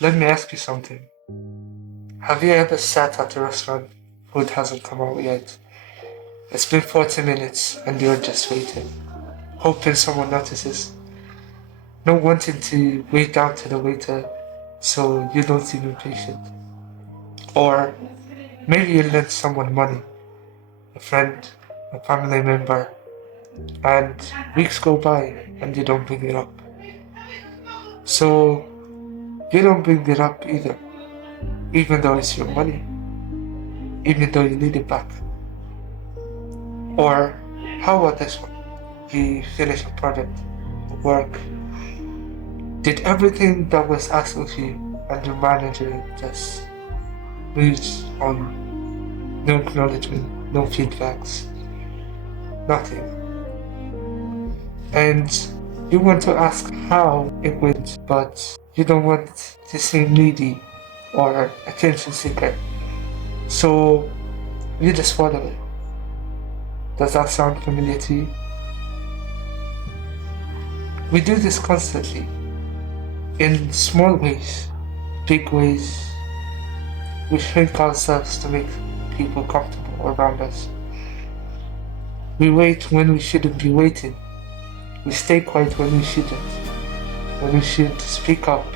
Let me ask you something. Have you ever sat at a restaurant, food hasn't come out yet? It's been 40 minutes and you're just waiting, hoping someone notices, not wanting to wait down to the waiter so you don't seem impatient. Or maybe you lent someone money, a friend, a family member, and weeks go by and you don't bring it up. So you don't bring it up either, even though it's your money, even though you need it back. Or how about this one? You finish a project, work, did everything that was asked of you, and your manager just moves on. No acknowledgement, no feedbacks, nothing. And you want to ask how it went, but you don't want to seem needy or attention seeker. So you just follow it. Does that sound familiar to you? We do this constantly, in small ways, big ways. We shrink ourselves to make people comfortable around us. We wait when we shouldn't be waiting. We stay quiet when we shouldn't, when we should speak up.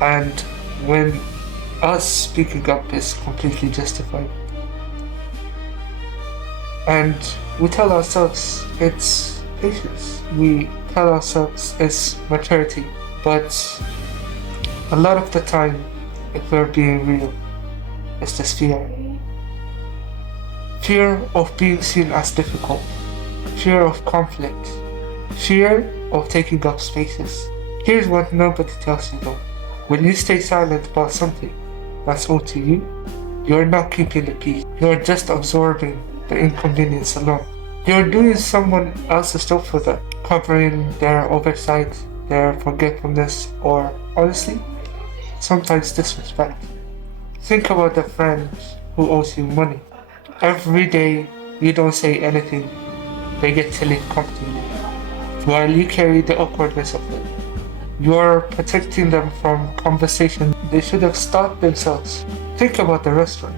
And when us speaking up is completely justified. And we tell ourselves it's patience. We tell ourselves it's maturity. But a lot of the time, if we're being real, it's just fear. Fear of being seen as difficult. Fear of conflict. Fear of taking up spaces. Here's what nobody tells you though. When you stay silent about something that's owed to you, you're not keeping the peace. You're just absorbing the inconvenience alone. You're doing someone else's job for them, covering their oversight, their forgetfulness, or honestly, sometimes disrespect. Think about the friend who owes you money. Every day you don't say anything, they get to live comfortably, while you carry the awkwardness of it. You're protecting them from conversation they should have started themselves. Think about the restaurant.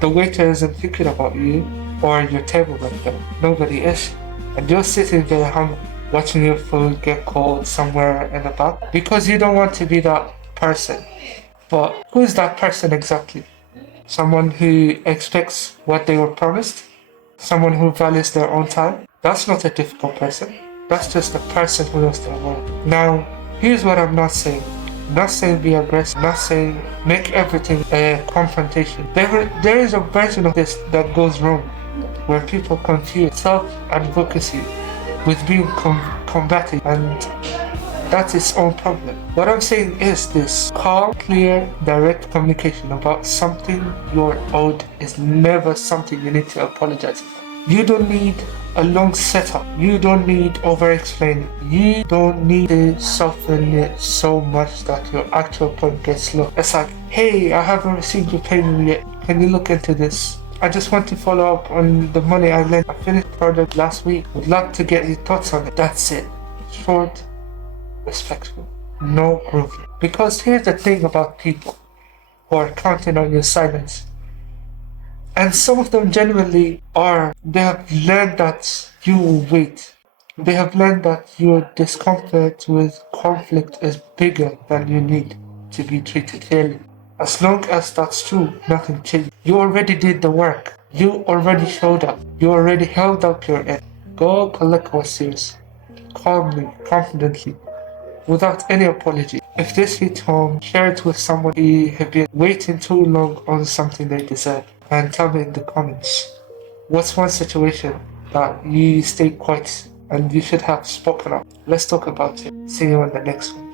The waiter isn't thinking about you or your table right now. Nobody is. And you're sitting there hungry, watching your food get cold somewhere in the back because you don't want to be that person. But who's that person exactly? Someone who expects what they were promised? Someone who values their own time? That's not a difficult person. That's just a person who knows their worth. Now, here's what I'm not saying. Not saying be aggressive, not saying make everything a confrontation. There is a version of this that goes wrong, where people confuse self-advocacy with being combative, and that's its own problem. What I'm saying is this: calm, clear, direct communication about something you're owed is never something you need to apologize for. You don't need a long setup. You don't need over-explaining. You don't need to soften it so much that your actual point gets low. It's like, hey, I haven't received your payment yet. Can you look into this? I just want to follow up on the money I lent. I finished the project last week. Would love to get your thoughts on it. That's it. Short, respectful, no groovy. Because here's the thing about people who are counting on your silence. And some of them genuinely are. They have learned that you will wait. They have learned that your discomfort with conflict is bigger than you need to be treated fairly. As long as that's true, nothing changes. You already did the work. You already showed up. You already held up your end. Go collect what's yours. Calmly, confidently, without any apology. If this hits home, share it with someone who have been waiting too long on something they deserve. And tell me in the comments, what's one situation that you stayed quiet and you should have spoken up? Let's talk about it. See you on the next one.